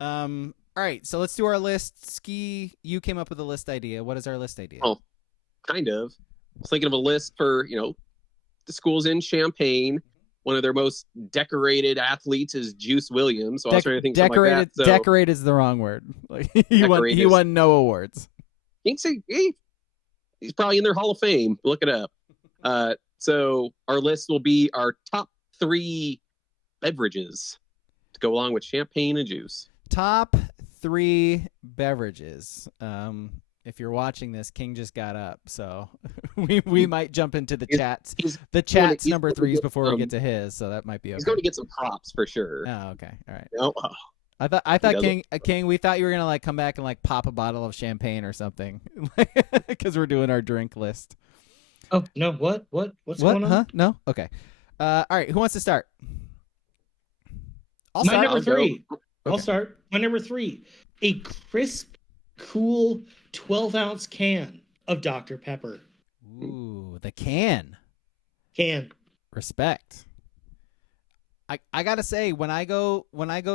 All right, so let's do our list. Ski, you came up with a list idea. What is our list idea? Oh, kind of. I was thinking of a list for, the schools in Champaign. One of their most decorated athletes is Juice Williams. So I was trying to think something like that. So, decorated is the wrong word. Like he won no awards. He's probably in their Hall of Fame. Look it up. So our list will be our top 3 beverages to go along with champagne and juice. Top 3 beverages. If you're watching this, King just got up, so we might jump into the chats. The chats number 3s before we get to his, so that might be okay. He's going to get some props for sure. Oh, okay, all right. I thought King, we thought you were gonna come back and pop a bottle of champagne or something, because we're doing our drink list. Oh no! What's going on? Huh? No. Okay. All right. Who wants to start? My number 3. Okay. I'll start. My number 3: a crisp, cool 12-ounce can of Dr. Pepper. Ooh, the can. Respect. I gotta say, when I go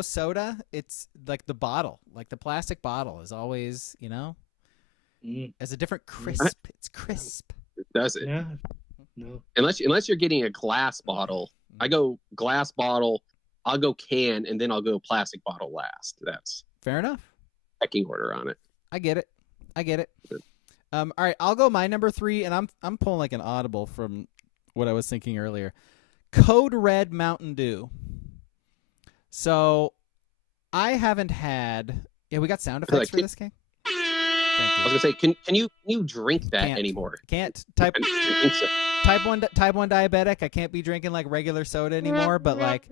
soda, it's like the bottle, like the plastic bottle is always, as a different crisp. It's crisp. Does it? Yeah. No. Unless you're getting a glass bottle, I go glass bottle. I'll go can, and then I'll go plastic bottle last. That's fair enough. Pecking order on it. I get it. All right, I'll go my number 3, and I'm pulling like an audible from what I was thinking earlier. Code Red Mountain Dew. So I haven't had. Yeah, we got sound effects for this, King. I was gonna say, can you drink that anymore? Can't. Type 1 diabetic. I can't be drinking like regular soda anymore. But like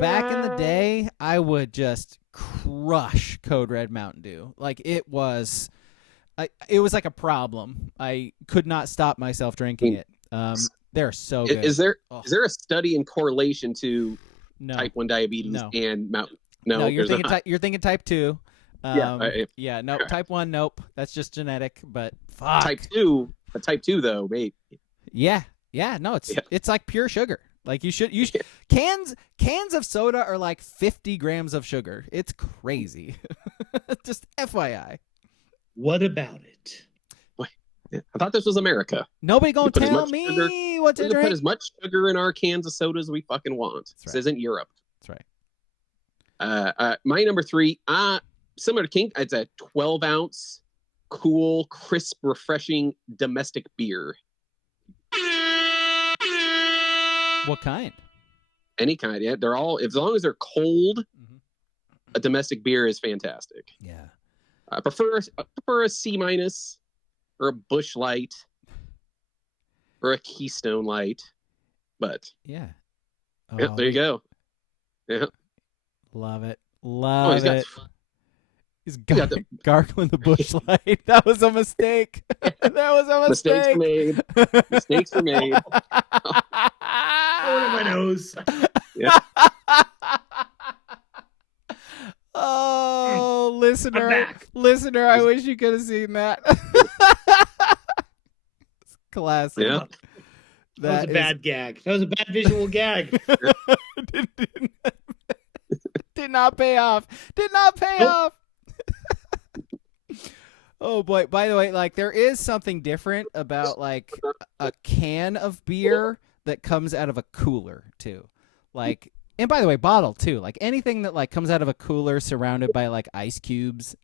back in the day, I would just crush Code Red Mountain Dew. Like it was like a problem. I could not stop myself drinking it. They're so good. Is there a study in correlation to type 1 diabetes and mountain? No, you're thinking type 2. No, type 1, nope. That's just genetic, but fuck. Type 2 though, mate. Yeah, no, it's like pure sugar. Like you should cans of soda are like 50 grams of sugar. It's crazy. Just FYI. What about it? I thought this was America. Nobody gonna tell me what to drink. Put as much sugar in our cans of soda as we fucking want. This isn't Europe. That's right. My number 3, similar to King, it's a 12-ounce, cool, crisp, refreshing domestic beer. What kind? Any kind, yeah. They're all, as long as they're cold, a domestic beer is fantastic. Yeah. I prefer a C- or a Busch Light or a Keystone Light, but yeah. There you go. Yeah. Love it. He's gargling the Busch Light. That was a mistake. Mistakes were made. Mistakes were made. Going in my nose. Yeah. Oh, listener, I wish you could have seen that. Classic. Yeah. That was a bad gag. That was a bad visual gag. Did not pay off. Oh boy! By the way, like there is something different about like a can of beer that comes out of a cooler too. Like, and by the way, bottle too. Like anything that like comes out of a cooler surrounded by like ice cubes,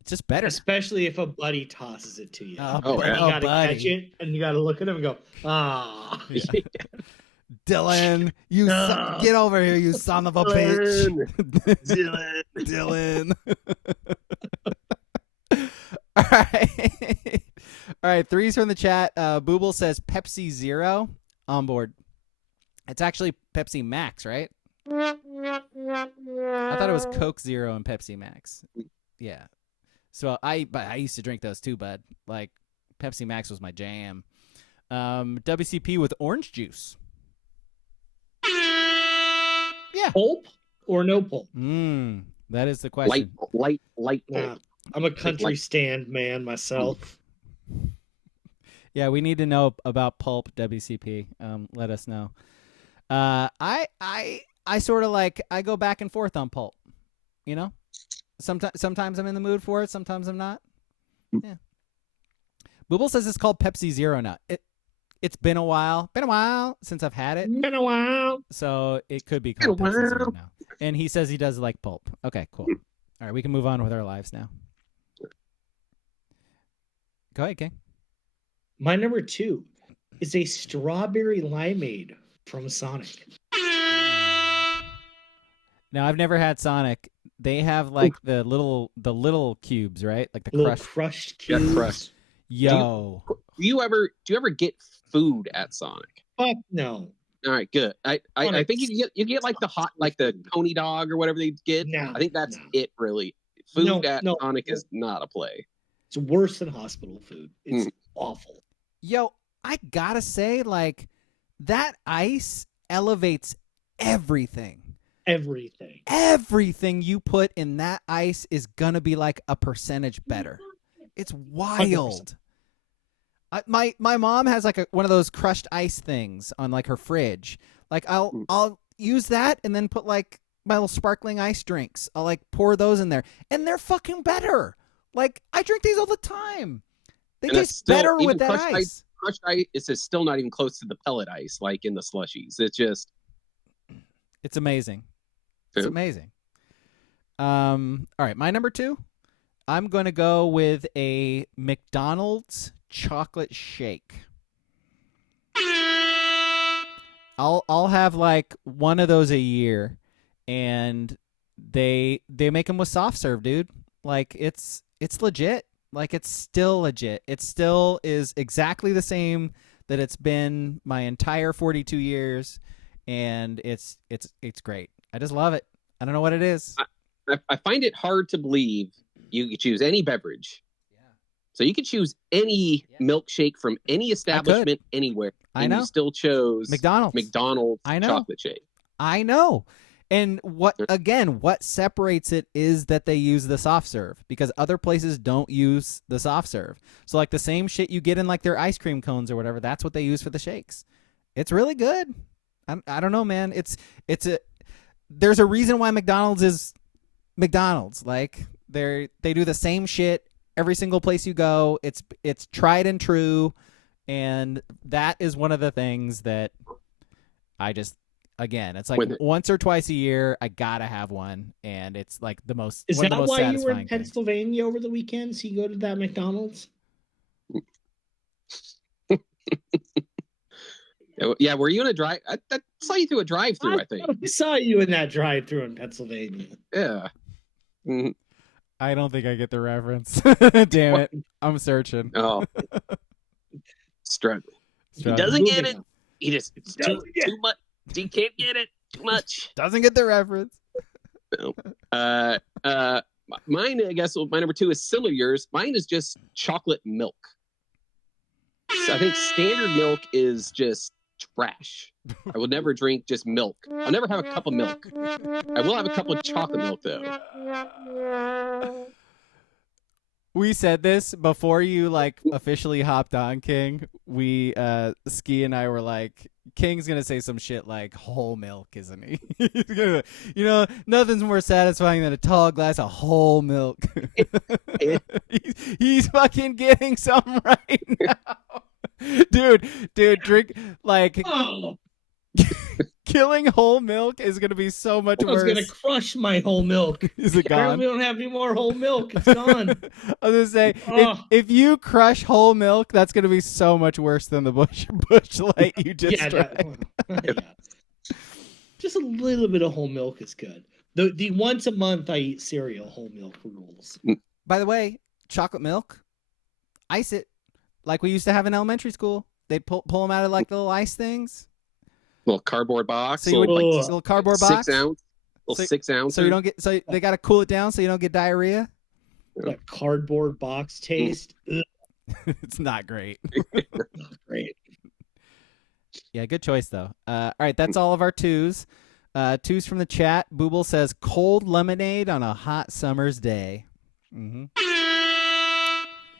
it's just better. Especially if a buddy tosses it to you. You gotta catch it and you gotta look at him and go, ah. Yeah. Dylan, get over here, you son of a bitch. Dylan. All right. 3's from the chat. Booble says Pepsi Zero on board. It's actually Pepsi Max, right? I thought it was Coke Zero and Pepsi Max. Yeah. So I used to drink those too, bud. Like Pepsi Max was my jam. WCP with orange juice. Yeah. Pulp or no pulp? That is the question. Light pulp. I'm a country stand man myself. Yeah, we need to know about pulp, WCP. Let us know. I sort of like, I go back and forth on pulp. You know, sometimes I'm in the mood for it. Sometimes I'm not. Yeah. Booble says it's called Pepsi Zero now. It's been a while since I've had it. Been a while. So it could be called Pepsi Zero now. And he says he does like pulp. Okay, cool. All right, we can move on with our lives now. Go ahead, King. My number 2 is a strawberry limeade from Sonic. Now I've never had Sonic. They have like the little cubes, right? Like the Little crushed cubes. Yeah, crushed. Yo. Do you ever get food at Sonic? Fuck no. All right, good. I think you get like the hot, like the Coney dog or whatever they get. No, I think that's it really. Food at Sonic is not a play. It's worse than hospital food. It's awful. Yo, I gotta say, like, that ice elevates everything. Everything you put in that ice is gonna be like a percentage better. It's wild. My mom has like one of those crushed ice things on like her fridge. Like I'll use that and then put like my little sparkling ice drinks. I'll like pour those in there, and they're fucking better. Like I drink these all the time. They taste better with that ice. Crushed ice is still not even close to the pellet ice like in the slushies. It's amazing. It's amazing. All right, my number 2. I'm going to go with a McDonald's chocolate shake. I'll have like one of those a year, and they make them with soft serve, dude. Like it's legit. Like it's still legit. It still is exactly the same that it's been my entire 42 years, and it's great. I just love it. I don't know what it is. I find it hard to believe you could choose any beverage. Yeah. So you could choose any milkshake from any establishment anywhere. And you still chose McDonald's chocolate shake. I know. And what separates it is that they use the soft serve, because other places don't use the soft serve. So like the same shit you get in like their ice cream cones or whatever, that's what they use for the shakes. It's really good. I don't know, man. There's a reason why McDonald's is McDonald's. Like they do the same shit every single place you go. It's tried and true, and that is one of the things that I just. Again, it's like once or twice a year, I gotta have one, and it's like the most. Is that why you were in things. Pennsylvania over the weekend? So you go to that McDonald's? Yeah, were you in a drive? I saw you through a drive-through. I think I saw you in that drive-through in Pennsylvania. Yeah. Mm-hmm. I don't think I get the reference. Damn it! I'm searching. Oh, struggling. He doesn't get it. He just too much. He can't get it too much. Doesn't get the reference. No. Mine, I guess, my number 2 is similar to yours. Mine is just chocolate milk. So I think standard milk is just trash. I will never drink just milk. I'll never have a cup of milk. I will have a cup of chocolate milk, though. We said this before you like officially hopped on, King. We Ski and I were like, King's gonna say some shit like whole milk, isn't he? He's gonna, nothing's more satisfying than a tall glass of whole milk. he's fucking getting some right now. Dude, drink like killing whole milk is gonna be so much worse. I was gonna crush my whole milk. Is it gone? Apparently we don't have any more whole milk. It's gone. I was gonna say, if you crush whole milk, that's gonna be so much worse than the Bush Light you just drank. Yeah. Just a little bit of whole milk is good. The once a month I eat cereal, whole milk rules. By the way, chocolate milk, ice it like we used to have in elementary school. They'd pull them out of like the little ice things. Little cardboard box. So you would little cardboard box. 6 ounce. 6 ounce. So you don't get. So they got to cool it down so you don't get diarrhea. That cardboard box taste. It's not great. Not great. Yeah, good choice though. All right, that's all of our 2s. 2s from the chat. Booble says cold lemonade on a hot summer's day. Mm-hmm.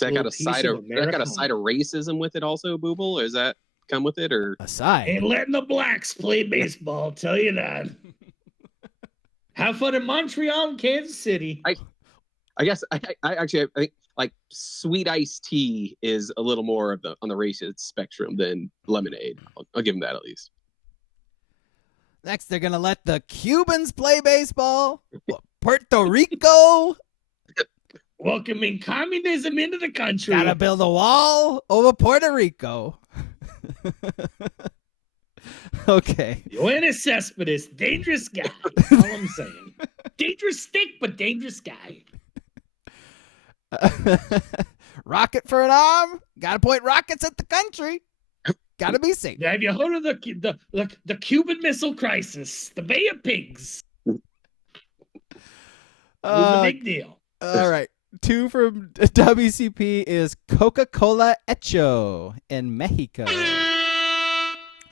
That got a side of racism with it also, Booble? Or is that come with it, or a side? Ain't letting the blacks play baseball, I'll tell you that. Have fun in Montreal and Kansas City. I guess I think like sweet iced tea is a little more of on the racist spectrum than lemonade. I'll give them that at least. Next, they're going to let the Cubans play baseball. Puerto Rico. Welcoming communism into the country. Gotta build a wall over Puerto Rico. Okay. Yoenis Cespedes, dangerous guy. That's all I'm saying. Dangerous stick, but dangerous guy. Rocket for an arm. Gotta point rockets at the country. Gotta be safe. Have you heard of the Cuban Missile Crisis? The Bay of Pigs. It was a big deal. All right. 2 from WCP is Coca-Cola Hecho in Mexico.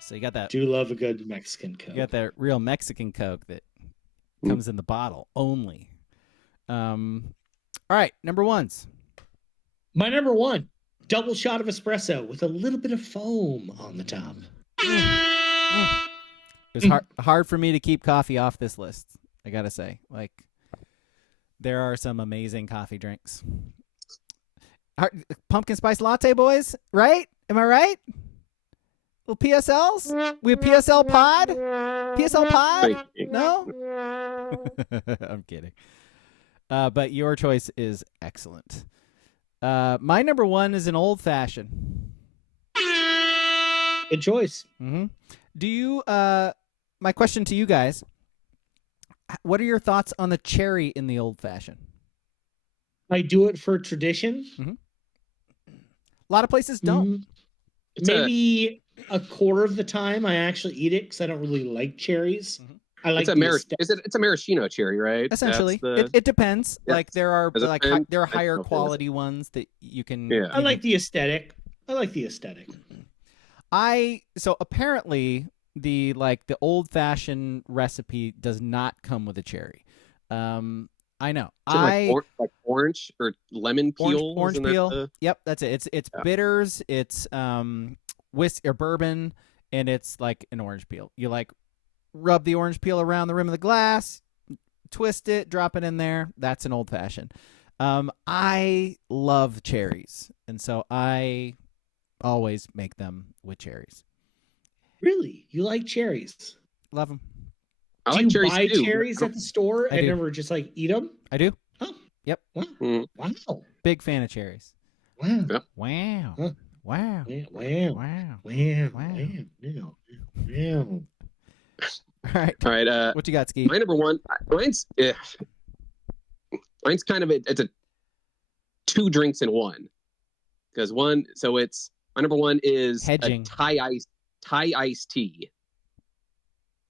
So you got that. Do love a good Mexican Coke. You got that real Mexican Coke that comes in the bottle only. All right, number ones. My number one, double shot of espresso with a little bit of foam on the top. It was hard for me to keep coffee off this list, I gotta say. Like, there are some amazing coffee drinks. Pumpkin spice latte, boys, right? Am I right? Little PSLs? We have PSL pod? PSL pod? No? I'm kidding. But your choice is excellent. My number one is an old fashioned. Good choice. Mm-hmm. Do you, my question to you guys, what are your thoughts on the cherry in the old fashioned? I do it for tradition. Mm-hmm. A lot of places don't. Maybe a quarter of the time I actually eat it because I don't really like cherries. Mm-hmm. I like it's a maraschino cherry, right? Essentially, it depends. Yes. Like there are there are higher Okay. quality ones that you can. Yeah. I like the aesthetic. So apparently the old fashioned recipe does not come with a cherry. I know. Like orange or lemon peel. Orange peel. That Yep, that's it. It's bitters. It's whiskey or bourbon, and it's like an orange peel. You like rub the orange peel around the rim of the glass, twist it, drop it in there. That's an old fashioned. I love cherries, and so I always make them with cherries. Really? You like cherries? Love them. I do like you cherries buy too. cherries at the store and never just like eat them? I do. Oh. Yep. Wow. Wow. Big fan of cherries. Wow. Yep. Wow. Huh. Wow. Wow. Wow. Wow. Wow. All right. What you got, Ski? My number one, mine's kind of it's a 2 drinks in one. Because my number one is hedging. A Thai iced tea.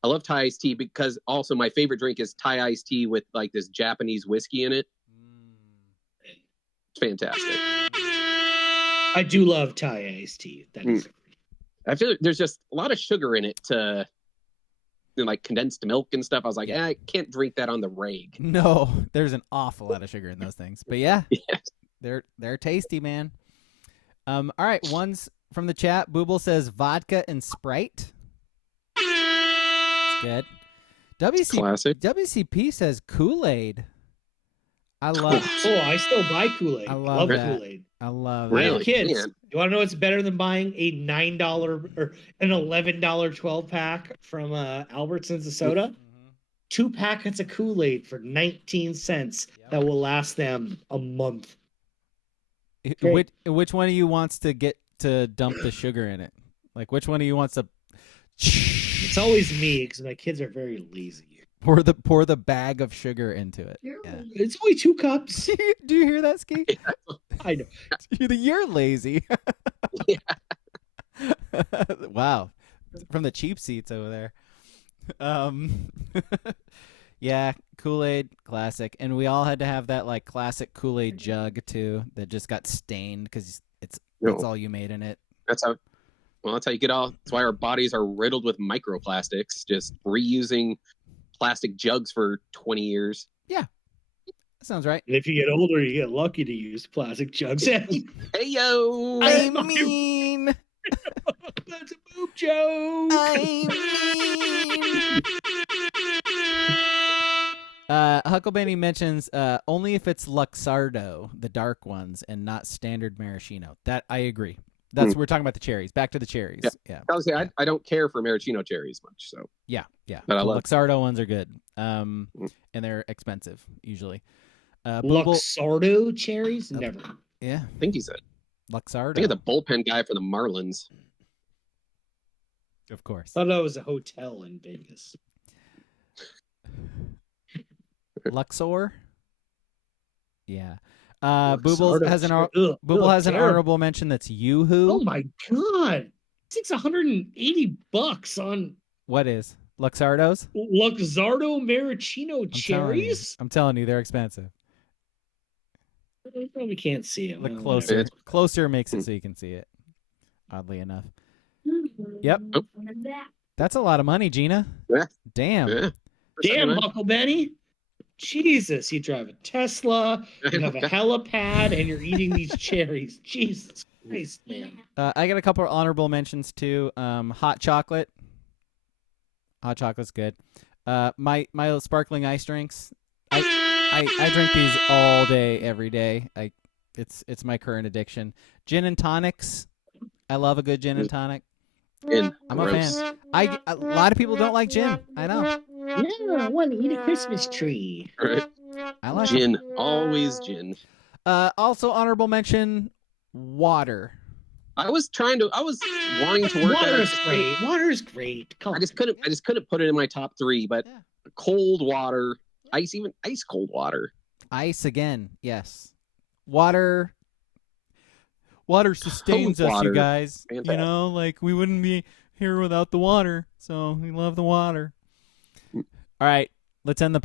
I love Thai iced tea because also my favorite drink is Thai iced tea with like this Japanese whiskey in it. It's fantastic. I do love Thai iced tea. That is. I feel like there's just a lot of sugar in it to like condensed milk and stuff. I was like, I can't drink that on the reg. No, there's an awful lot of sugar in those things. But yeah, Yes. they're tasty, man. All right, one's from the chat. Booble says vodka and Sprite. Good. Classic. WCP says Kool-Aid. I love. Oh, I still buy Kool-Aid. I love that. Kool-Aid. I love Really? that. Kids, Man. you want to know what's better than buying a $9 or an $11 12-pack from Albertsons of soda? 2 packets of Kool-Aid for 19 cents that will last them a month. Which one of you wants to get to dump the sugar in it? Like, which one of you wants to? It's always me because my kids are very lazy. Pour the bag of sugar into it. Yeah. It's only 2 cups. Do you hear that, Ski? I know. You're lazy. Yeah. Wow. From the cheap seats over there. Yeah, Kool-Aid, classic. And we all had to have that like classic Kool-Aid jug too that just got stained because that's all you made in it. That's how you get all. That's why our bodies are riddled with microplastics. Just reusing plastic jugs for 20 years. Yeah, that sounds right. And if you get older, you get lucky to use plastic jugs. Hey yo! I mean, that's a poop joke. Huckleberry mentions only if it's Luxardo, the dark ones, and not standard maraschino. That I agree. We're talking about the cherries. Back to the cherries. Yeah. I was saying, I don't care for maraschino cherries much, so Yeah. But I the love Luxardo ones are good. And they're expensive usually. Luxardo cherries? Never. Yeah. I think he said Luxardo. I think the bullpen guy for the Marlins. Of course. I thought that was a hotel in Vegas. Luxor. Yeah. Luxardo Booble has an terrible. honorable mention that's Yoo-Hoo. Oh my god. It's $180 on What is? Luxardos? Luxardo maraschino cherries? I'm telling you, they're expensive. I probably can't see it. The closer makes it so you can see it. Oddly enough. Yep. That's a lot of money, Gina. Yeah. Damn. Yeah. Damn, Huckleberry. Jesus, you drive a Tesla, you have a helipad, and you're eating these cherries. Jesus Christ, man. I got a couple of honorable mentions too. Hot chocolate. Hot chocolate's good. My sparkling ice drinks. I drink these all day, every day. It's my current addiction. Gin and tonics. I love a good gin and tonic. I'm a fan. A lot of people don't like gin. I know. Yeah, I want to eat a Christmas tree. Right. I like gin. Always gin. Also honorable mention, water. I was wanting to work Water at is great. Water is great. I just couldn't put it in my top 3, but cold water, ice cold water. Ice again, yes. Water sustains us, you guys. Fantastic. You know, like we wouldn't be here without the water. So we love the water. All right, let's end the